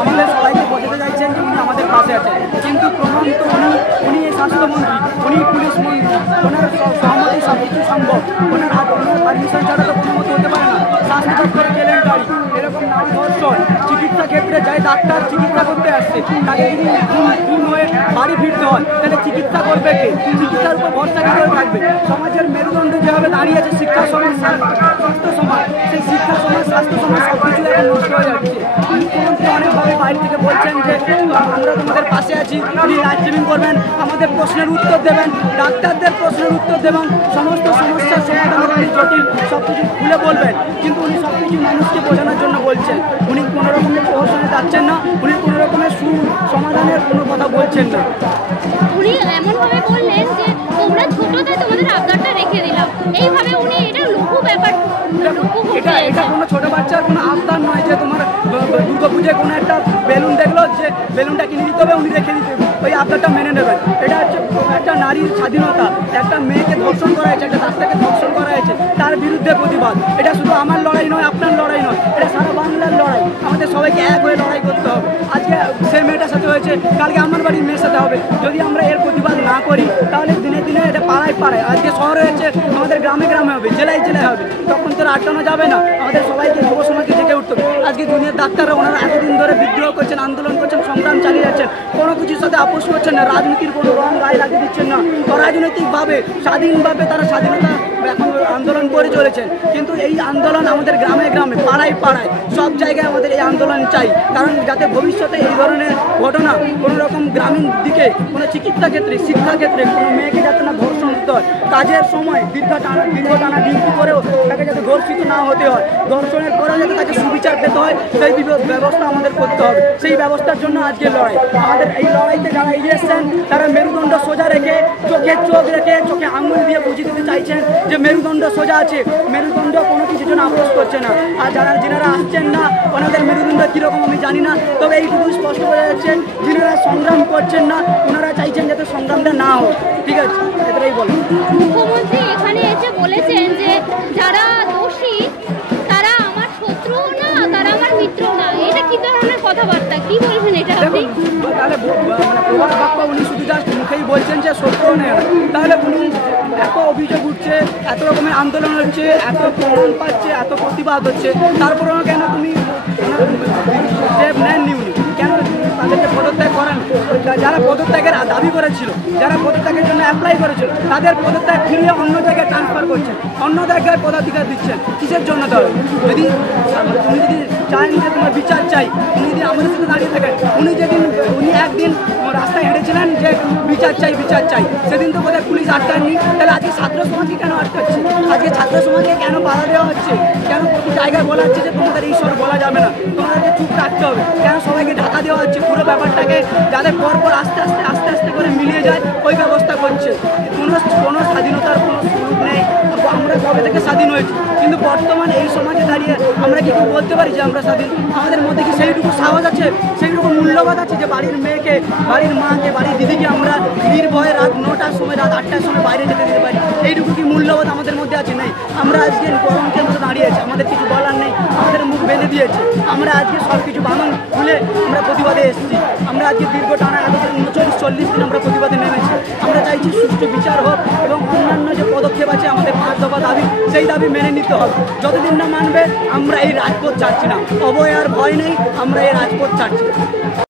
আমাদের সবাইকে বোঝাতে চাইছেন যে উনি আমাদের পাশে আছেন, কিন্তু প্রমাণ তো উনি স্বাস্থ্যমন্ত্রী, উনি পুলিশ মন্ত্রী, ওনার সহমতি সব কিছু সম্ভব, ওনার পারমিশন ছাড়া তো কোনো মতো হতে পারে না। স্বাস্থ্য দপ্তরে কেলেঙ্কারি, এরকম নারী ধর্ষণ, চিকিৎসা ক্ষেত্রে যাই ডাক্তার চিকিৎসা করতে আসছে তাকে যদি খুন হয়ে বাড়ি ফিরতে হয় তাহলে চিকিৎসা করবে কে? চিকিৎসার উপর ভরসা কি করে থাকবে? সমাজের মেরুদণ্ড যেভাবে দাঁড়িয়েছে শিক্ষা সমাজ, স্বাস্থ্য সমাজ, সেই শিক্ষা সমাজ, স্বাস্থ্য সমাজ সব কিছু এখন নষ্ট হয়ে যাচ্ছে। মুখ্যমন্ত্রী অনেকভাবে বাইরে থেকে বলছেন যে আমরা তোমাদের পাশে আছি, উনি লাইভ স্ট্রিমিং করবেন, আমাদের প্রশ্নের উত্তর দেবেন, ডাক্তারদের প্রশ্নের উত্তর দেবেন, সমস্ত সমস্যার সমাধানের উনি জটিল সব কিছু খুলে বলবেন, কিন্তু উনি সব কিছু মানুষকে বোঝানোর জন্য বলছেন। উনি কোনো রকমের প্রহসনে যাচ্ছেন না, উনি কোনো রকমের সমাধানের কোনো কথা বলছেন না। উনি এমনভাবে বললেন যে তোমরা ছোটতে তোমাদের আবদারটা রেখে দিলাম, এইভাবে উনি এটা লঘু ব্যাপার, এটা কোনো ছোট বাচ্চার কোনো আবদার নয় যে তোমার দুর্গাপূজায় কোনো একটা বেলুন দেখলো যে বেলুনটা কিনে দিতে হবে, উনি রেখে দিতে ওই আবদারটা মেনে নেবেন। এটা হচ্ছে একটা নারীর স্বাধীনতা, একটা মেয়েকে ধর্ষণ করা হয়েছে, একটা ডাক্তারকে ধর্ষণ করা হয়েছে, তার বিরুদ্ধে প্রতিবাদ। এটা শুধু আমার লড়াই নয়, আপনার লড়াই নয়, এটা সারা বাংলার লড়াই। আমাদের সবাইকে এক হয়ে লড়াই করতে হবে। আজকে সেই মেয়েটার সাথে হয়েছে, কালকে আমার বাড়ির মেয়ের সাথে হবে। যদি আমরা এর প্রতিবাদ না করি তাহলে দিনে দিনে এটা পাড়ায় পাড়ায়, আজকে শহরে হয়েছে, আমাদের গ্রামে গ্রামে হবে, জেলায় জেলায় হবে। তখন তো আটকানো যাবে না, আমাদের সবাইকে যুব সমাজকে জেগে উঠতে হবে। আজকে জুনিয়র ডাক্তাররা ওনারা এতদিন ধরে বিদ্রোহ করছেন, আন্দোলন করছেন, সংগ্রাম চালিয়ে যাচ্ছেন, কোনো কিছুর সাথে আপোষ করছেন না, রাজনীতির কোনো রং গায়ে লাগিয়ে দিচ্ছেন না, অরাজনৈতিকভাবে স্বাধীনভাবে তারা স্বাধীনতা এখন আন্দোলন করে চলেছেন। কিন্তু এই আন্দোলন আমাদের গ্রামে গ্রামে, পাড়ায় পাড়ায়, সব জায়গায় আমাদের এই আন্দোলন চাই, কারণ যাতে ভবিষ্যতে এই ধরনের ঘটনা কোনো রকম গ্রামীণ দিকে, কোনো চিকিৎসা ক্ষেত্রে, শিক্ষা ক্ষেত্রে কোনো মেয়েকে যাতে না ধর্ষণ হতে হয়, কাজের সময় দীর্ঘ টানা ডিউটি করেও তাকে যাতে ধর্ষিত না হতে হয়, ধর্ষণের পরেও যাতে তাকে সুবিচার পেতে হয়, সেই ব্যবস্থা আমাদের করতে হবে। সেই ব্যবস্থার জন্য আজকের লড়াই। আমাদের এই লড়াইতে যারা এগিয়ে এসছেন তারা মেরুদণ্ড সোজা রেখে, চোখে চোখ রেখে, চোখে আঙুল দিয়ে বুঝিয়ে দিতে চাইছেন যে মেরুদণ্ড সোজা আছে, মেরুদণ্ড কোনো কিছুর জন্য আপোষ করছে না। আর যেনারা আসছেন না, ওনাদের মেরুদণ্ড কীরকম আমি জানি না, তবে এইটুকু স্পষ্ট বোঝা যাচ্ছে যিনারা সংগ্রাম করছেন না ওনারা চাইছেন যাতে সংগ্রামটা না হোক। ঠিক আছে, এটাই বলেন। মুখ্যমন্ত্রী এখানে এসে বলেছেন যে যারা দোষী তারা আমার শত্রু না, তারা আমার মিত্র না। এটা কি ধরনের কথাবার্তা, কি বলছেন এটা আপনি? তাহলে মানে প্রভাব বাক্য উনি শুধু জাস্ট মুখেই বলছেন যে শত্রু নেই, তাহলে উনি এত অভিযোগ উঠছে, এত রকমের আন্দোলন হচ্ছে, এত প্রমাণ পাচ্ছে, এত প্রতিবাদ হচ্ছে, তারপরেও কেন তুমি স্টেপ নেননি? উনি কেন তাদেরকে পদত্যাগ করেন? যারা পদত্যাগের দাবি করেছিল, যারা পদত্যাগের জন্য অ্যাপ্লাই করেছিল, তাদের পদত্যাগ ফিরিয়ে অন্য জায়গায় ট্রান্সফার করছেন, অন্য জায়গায় পদাধিকার দিচ্ছেন। কিসের জন্য? তাহলে যদি উনি যদি চান যে তোমার বিচার চাই, উনি যদি আমাদের সাথে দাঁড়িয়ে থাকেন, উনি একদিন রাস্তায় হেঁটেছিলেন যে বিচার চাই বিচার চাই, সেদিন তো বোধহয় পুলিশ আটকাননি, তাহলে আজকে ছাত্র সমাজকে কেন আটকাচ্ছে? আজকে ছাত্র সমাজকে কেন বাধা দেওয়া হচ্ছে? কেন প্রতি জায়গায় বলা হচ্ছে যে তোমাদের এই সব বলা যাবে না, তোমাদেরকে চুপ রাখতে হবে? কেন সবাইকে ঢাকা দেওয়া হচ্ছে? পুরো ব্যাপারটাকে যাদের পরপর আস্তে আস্তে করে মিলিয়ে যায় ওই ব্যবস্থা করছে। কোনো স্বাধীনতার কোনো সুযোগ নেই। আমরা কবে থেকে স্বাধীন হয়েছি, কিন্তু বর্তমানে এই সমাজে দাঁড়িয়ে আমরা কি বলতে পারি যে আমরা স্বাধীন? আমাদের মধ্যে কি সেইটুকু সাহস আছে, সেইটুকু মূল্যবোধ আছে যে বাড়ির মেয়েকে, বাড়ির মাকে, বাড়ির দিদিকে আমরা নির্ভয়ে রাত 9টার সময়, রাত 8টার সময় বাইরে যেতে দিতে পারি? এইটুকু কি মূল্যবোধ আমাদের মধ্যে আছে? নেই। আমরা আজকে গরমকের মতো দাঁড়িয়েছি, আমাদের কিছু বলার নেই, আমাদের মুখ বেঁধে দিয়েছে। আমরা আজকে সব কিছু বাঁধন খুলে আমরা প্রতিবাদে এসেছি। আমরা আজকে দীর্ঘ টানা 39-40 দিন আমরা প্রতিবাদে নেমেছি। আমরা চাইছি সুষ্ঠু বিচার হোক এবং অন্যান্য যে পদক্ষেপ আছে আমাদের 5 দফা দাবি, সেই দাবি মেনে নিতে হবে। যতদিন না মানবে আমরা এই রাজপথ ছাড়ছি না। অভয় আর ভয় নেই, আমরা এই রাজপথ ছাড়ছি।